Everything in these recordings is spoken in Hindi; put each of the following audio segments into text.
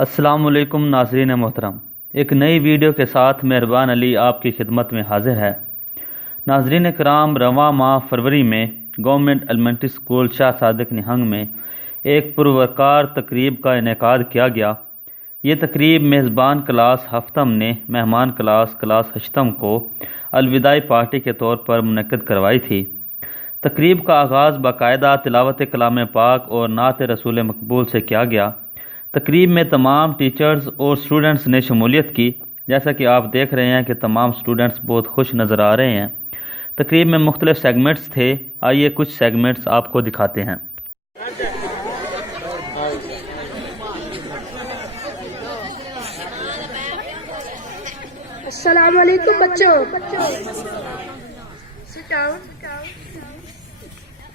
अस्सलामुअलैकुम नाज़रीन मोहतरम, एक नई वीडियो के साथ मेहरबान अली आपकी खिदमत में हाजिर है। नाज़रीन कराम, रवां माह फरवरी में government elementary school Shah Sadiq Nihang में एक पुरवकार तकरीब का इनेकाद किया गया। ये तकरीब मेज़बान क्लास हफ्तम ने मेहमान क्लास हश्तम को अलविदाई पार्टी के तौर पर मुनक्किद करवाई थी। तकरीब का आगाज़ बाकायदा तिलावत कलाम पाक और नात रसूल मकबूल से किया गया। तकरीब में तमाम टीचर्स और स्टूडेंट्स ने शमूलियत की। जैसा कि आप देख रहे हैं कि तमाम स्टूडेंट्स बहुत खुश नज़र आ रहे हैं। तकरीब में मुख्तलिफ सेगमेंट्स थे। आइए कुछ सेगमेंट्स आपको दिखाते हैं। अस्सलाम वालेकुम बच्चों।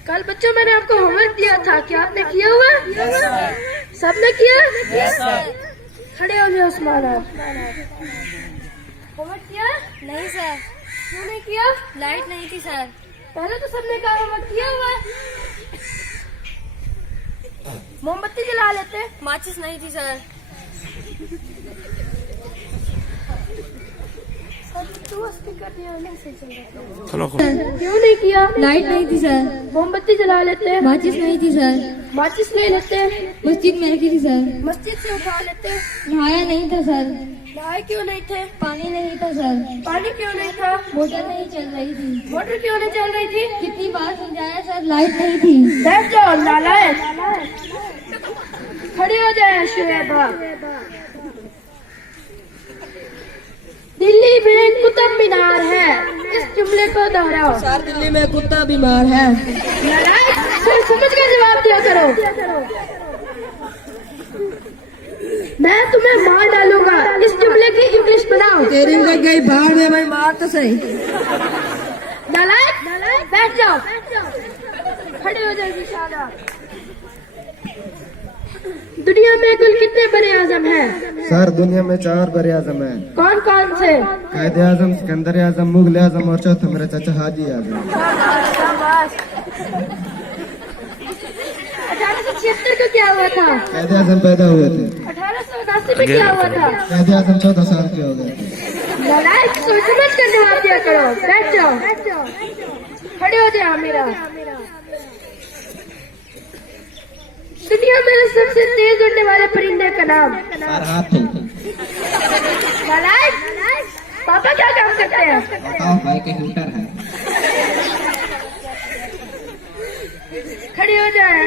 कल बच्चों मैंने आपको होमवर्क दिया था, क्या आपने किया हुआ? सबने किया? खड़े हो गए उस्मान। आप होमवर्क किया? नहीं सर। क्यों नहीं किया? लाइट नहीं थी सर। पहले तो सबने कहा होमवर्क किया हुआ है। मोमबत्ती जला लेते। माचिस नहीं थी सर। क्यों नहीं किया? लाइट नहीं थी सर। मोमबत्ती जला लेते। माचिस नहीं थी सर। माचिस ले लेते। मस्जिद में रखी थी सर। मस्जिद से उठा लेते। नहाया नहीं था सर। नहाए क्यों नहीं थे? पानी नहीं था सर। पानी क्यों नहीं था? मोटर नहीं चल रही थी। मोटर क्यों नहीं चल रही थी? कितनी बार समझाया सर, लाइट नहीं थी। बैठ जाओ नालायक। खड़ी हो जाए शुएबा। दिल्ली में कुतुब मीनार है, इस जुमले को दोहराओ। सर दिल्ली में कुत्ता बीमार है। नालायक, फिर समझ कर जवाब दिया करो। मैं तुम्हें मार डालूंगा। इस जुमले की इंग्लिश बनाओ। तेरी लग गई भाड़ में, मैं मार तो सही। नालायक, बैठ जाओ। खड़े हो जाए इंशाल्लाह। दुनिया में कुल कितने बड़े आजम हैं? सर दुनिया में 4 बड़े आजम हैं। कौन कौन से? कायदे आजम, सिकंदर आजम, मुगल आजम और चौथा मेरा चाचा हाजी आजम। 1876 को क्या हुआ था? कायदे आजम पैदा हुए थे। 1879 में क्या हुआ था? कायदे आजम 14 साल के हो गए थे। नालायक, सोच समझ कर जवाब दिया करो। बैठ जाओ। खड़े हो जाए आमिरा। दुनिया में सबसे तेज उड़ने वाले परिंदे का नाम? सर हाथी। नालायक, पापा क्या काम करते हैं? बताओ भाई, कंप्यूटर है। खड़ी हो जाए।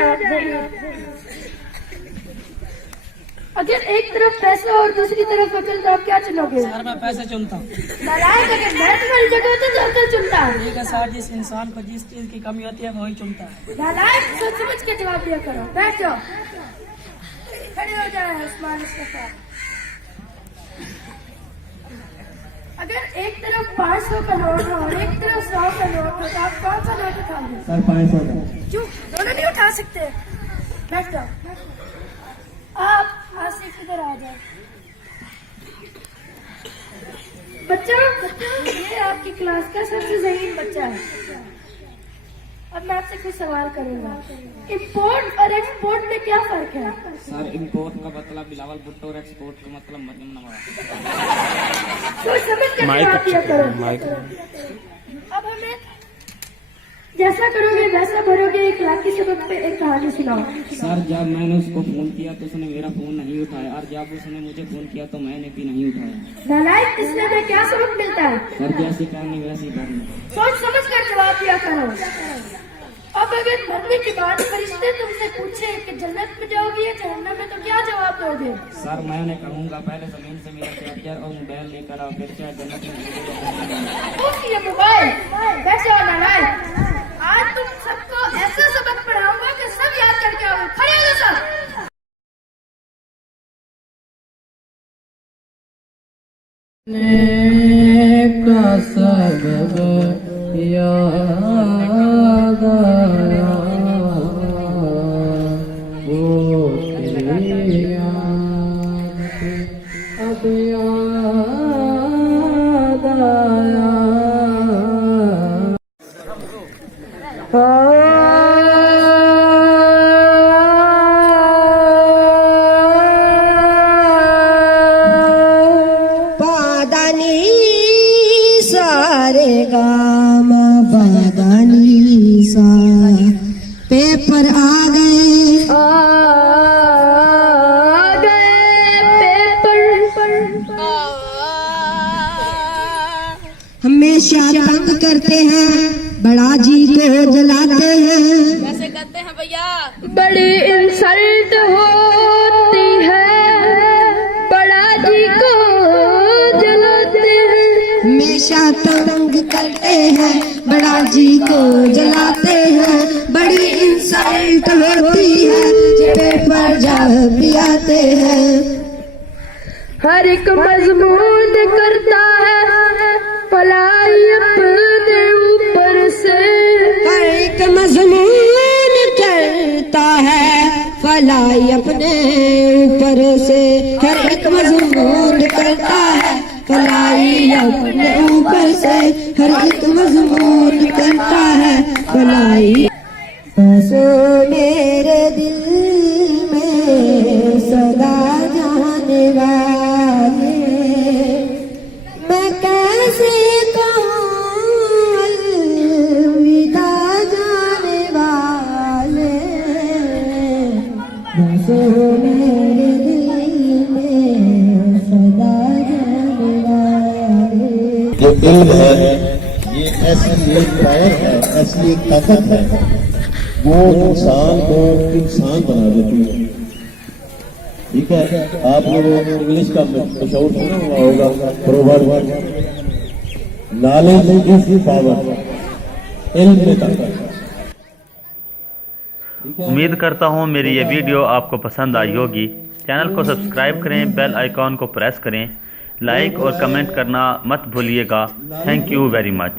अगर एक तरफ पैसा और दूसरी तरफ अकल तो आप क्या चुनोगे? सर मैं पैसे चुनता हूँ। नालायक, अगर मैं तुम्हारी जगह होती तो अकल चुनता। ठीक है सर, जिस इंसान को जिस चीज की कमी होती है वही चुनता है। नालायक, सोच समझ के जवाब दिया करो। बैठ जाओ। खड़े हो जाए उस्मान मुस्तफा। अगर एक तरफ 500 का नोट हो और एक तरफ 100 का नोट हो तो आप कौन सा नोट उठाओगे? सर 500 का। क्यों? दोनों नहीं उठा सकते। बैठ जाओ। आप आसिफ इधर आ जाए। बच्चा, ये आपकी क्लास का सबसे ज़हीन बच्चा है। अब मैं आपसे कुछ सवाल करूंगा। इंपोर्ट और एक्सपोर्ट में क्या फर्क है? सर इंपोर्ट का मतलब बिलावल भुट्टो और एक्सपोर्ट का मतलब मरियम नवाज। सोच समझ कर जवाब दिया करो। अब हमें जैसा करोगे वैसा भरोगे। एक लाखी सबक पे एक कहानी सुनाओ। सर जब मैंने उसको फोन किया तो उसने मेरा फोन नहीं उठाया, और जब उसने मुझे फोन किया तो मैंने भी नहीं उठाया। नालायक, इसलिए हमें क्या सबक मिलता है? सर जैसे करनी वैसे करनी। सोच समझ कर जवाब दिया करो। अब अगर मरने के बाद फरिश्ते तुमसे पूछे कि जन्नत में जाओगे या जहन्नम में, तो क्या जवाब दोगे? सर मैं कहूँगा पहले जमीन से मेरा चार्जर और मोबाइल लेकर आओ, फिर चाहे जन्नत में। ये मोबाइल वैसे और नालायक, आज तुम सबको ऐसा सबक पढ़ाऊंगा कि सब याद करके आओगे। खड़े हो सब। का सबब याद आया, वो तेरी याद अब याद आया। करते हैं, बड़ा जी को जलाते हैं। कैसे करते हैं भैया? बड़ी इंसल्ट होती है, बड़ा जी को जलाते हैं। हमेशा तंग करते हैं, बड़ा जी को जलाते हैं। बड़ी इंसल्ट होती है, पेपर जब भी आते हैं। हर एक मजमून करता है पलाई अपने ऊपर से। हर एक मजमून करता है फलाई अपने ऊपर से। हर एक मजमून करता है फलाई अपने ऊपर से। हर एक मजमून करता है फलाई। बसो मेरे दिल में सदा जाने वाले, मैं कैसे कहूँ अलविदा जाने वाले। बसो मेरे दिल में सदा जाने वाले। जो इल्म है ये ऐसी एक पावर है, ऐसी एक ताकत है, वो इंसान को इंसान बना देती है। ठीक है, आपने वो इंग्लिश का मशहूर सुना हुआ होगा प्रोवर्ब, नॉलेज इज पावर, इल्म में ताकत। उम्मीद करता हूँ मेरी ये वीडियो आपको पसंद आई होगी। चैनल को सब्सक्राइब करें, बेल आइकॉन को प्रेस करें, लाइक और कमेंट करना मत भूलिएगा। Thank you very much.